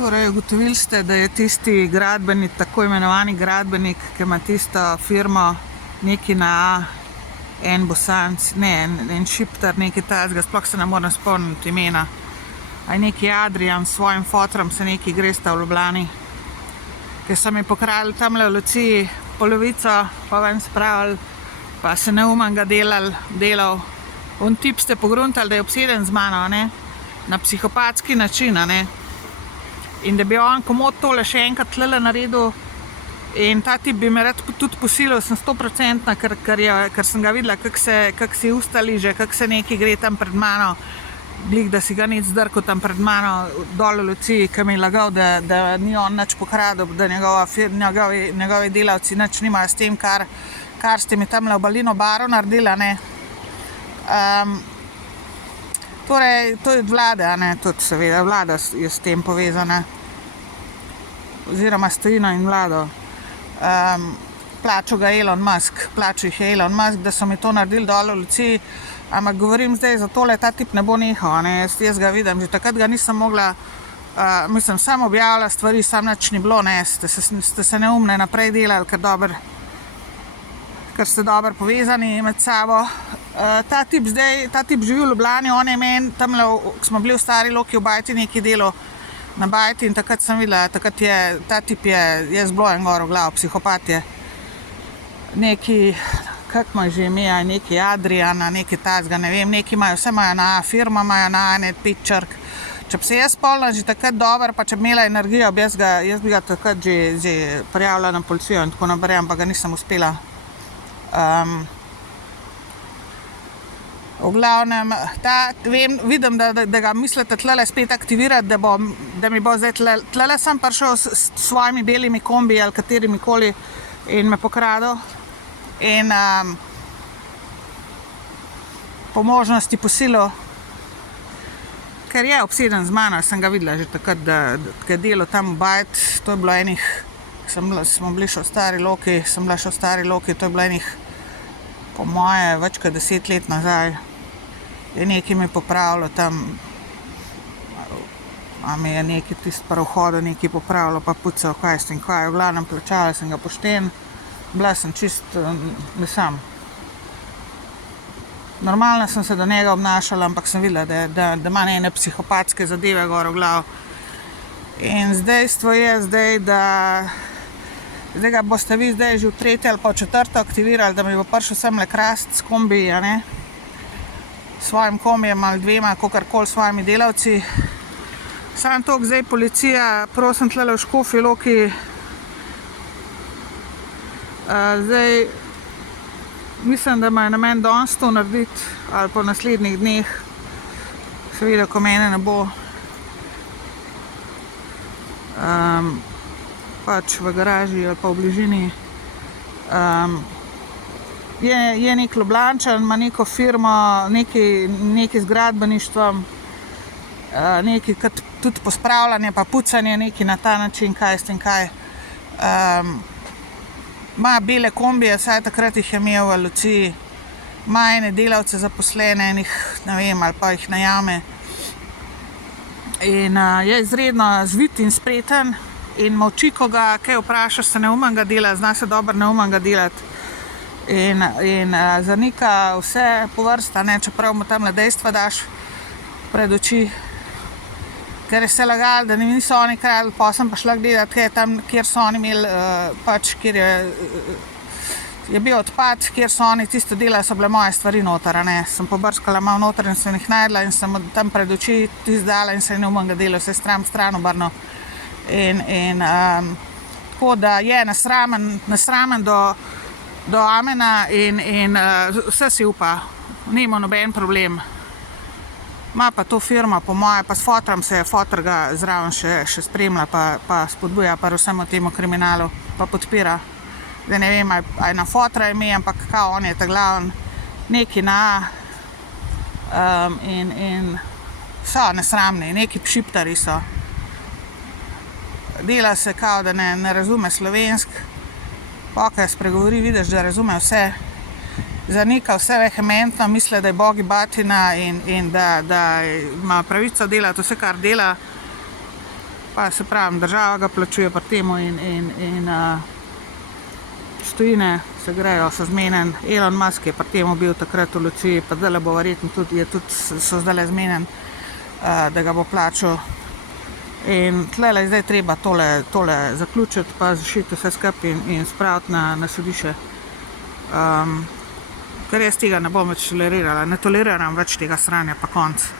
Torej, ugotovili ste, da je tisti gradbenik, tako imenovani gradbenik, ki ima tisto firmo neki na A, en Bosanc, ne, en Šiptar, neki tazga, sploh se ne morem spomniti imena. A je neki Adrian s svojim fotrom se neki gresta v Ljubljani, ki so mi pokrali tamle v Luciji polovico, pa ven spravili, pa se neumen ga delal. On tip ste pogruntali, da je obseden z mano, ne? Na psihopatski način, ne? In da bi on komod tole še enkrat tlele naredil in ta tip bi me rad tudi posilil, sem 100%, ker sem ga videla, kak si usta liže, kak se neki gre tam pred mano, glih, da si ga nic zdrkal tam pred mano, dol v Luciji, ki mi je lagal, da ni on nič pokradil, da njegovi delavci nič nimajo s tem, kar ste mi tamle v Balino baru naredila, ne. Torej, to je od vlade, ne, tudi seveda, vlada je s tem povezana, oziroma s Tino in vlado. Plačal ga Elon Musk, jih je Elon Musk, da so mi to naredili dol v Luciji, ampak govorim zdaj za tole, ta tip ne bo nehal, ne, jaz ga vidim, že takrat ga nisem mogla, sam objavila stvari, sam nič ni bilo, ne, ste se neumne naprej delali, ker ste dobro povezani med sabo. Ta tip živi v Ljubljani, on je meni tamle, ko smo bili v Stari Loki v Bajti nekaj delal na Bajti in takrat sem videla, ta tip je zelo en gor v glavo, psihopat je. Neki, kak mu je že ime, neki Adriana, neki tazga, ne vem, neki imajo, vse imajo na A, firma imajo na A, ne 5 črk. Če bi se jaz spomnila že takrat dobro, pa če bi imela energijo, jaz bi ga takrat že prijavila na policijo in tako naprej, ampak ga nisem uspela. V glavnem, vidim, da ga mislite tlele spet aktivirati, da mi bo zdaj tlele sem prišel s svojimi belimi kombi ali katerimi koli in me pokradil. In po možnosti posilil, ker je obseden z mano, sem ga videla že takrat, da je delal tam v Bajt, to je bilo enih, smo bili še v Stari Loki, to je bilo enih, po moje, več kot 10 let nazaj. Je nekaj mi popravilo tam, a mi je nekaj tisto pri vhodu nekaj popravilo, pa pucal, kaj s tem, v glavnem plačala sem ga pošten, bila sem čisto, ne sam. Normalno sem se do njega obnašala, ampak sem videla, da ima ene psihopatske zadeve gor v glavo. In dejstvo je da ga boste vi zdaj že v 3. ali pa v 4. aktivirali, da mi bo prišel semle krast s kombiji, a ne? Svojim kombijem ali 2, kakorkoli svojimi delavci. Samo toliko zdaj policija, prosim tlele v Škofji Loki. Zdaj, mislim, da imajo namen danes to narediti ali po naslednjih dneh. Seveda, ko mene ne bo. Pač v garaži ali pa v bližini. Je nek Ljubljančan, ima neko firmo, neki z gradbeništvom, neki tudi pospravljanje pa pucanje, neki na ta način, kaj s tem kaj. Ima bele kombije, saj takrat jih je imel v Luciji, ima ene delavce zaposlene, enih, ne vem, ali pa jih najame. In je izredno zvit in spreten in molči, ko ga kaj vprašaš, se neumen ga dela, zna se dobro neumen ga delati. In zanika vse po vrsta, ne, čeprav mu tamle dejstva daš pred oči, ker je se lagali, da niso oni krali, pa sem pa šla gledati, kjer so oni imeli, pač, kjer je bil odpad, kjer so oni tisto delali, so bile moje stvari noter, ne. Sem pobrskala malo noter in sem jih najdla in sem tam pred oči tisto dala in se je neumen ga delal, vse stran obrnil. In tako da je nasramen do amena in vse si upa, nima noben problem. Ima pa to firmo, po moje, pa s fotrom se je fotr ga zraven še spremlja, pa spodbuja pa vsemu temu kriminalu, pa podpira. Zdaj ne vem, ali na fotra ime, ampak kao on je ta glaven, neki na in so nesramni, neki šiptari so. Dela se kao, da ne razume slovensk, pa kaj spregovori, vidiš, da razume vse. Zanika vse vehementno, misli, da je bogi batina in da ima pravico delati vse, kar dela. pa se pravi, država ga plačuje pri temu in stojine se grejo, so zmenjen. Elon Musk je pri temu bil takrat v Luciji, pa zdaj bo verjetno tudi, so zdaj zmenjen, da ga bo plačal. In tlele zdaj treba tole zaključiti, pa zašiti vse skupaj in spraviti na sodišče. Ker jaz tega ne bom več tolerirala, ne toleriram več tega sranja, pa konc.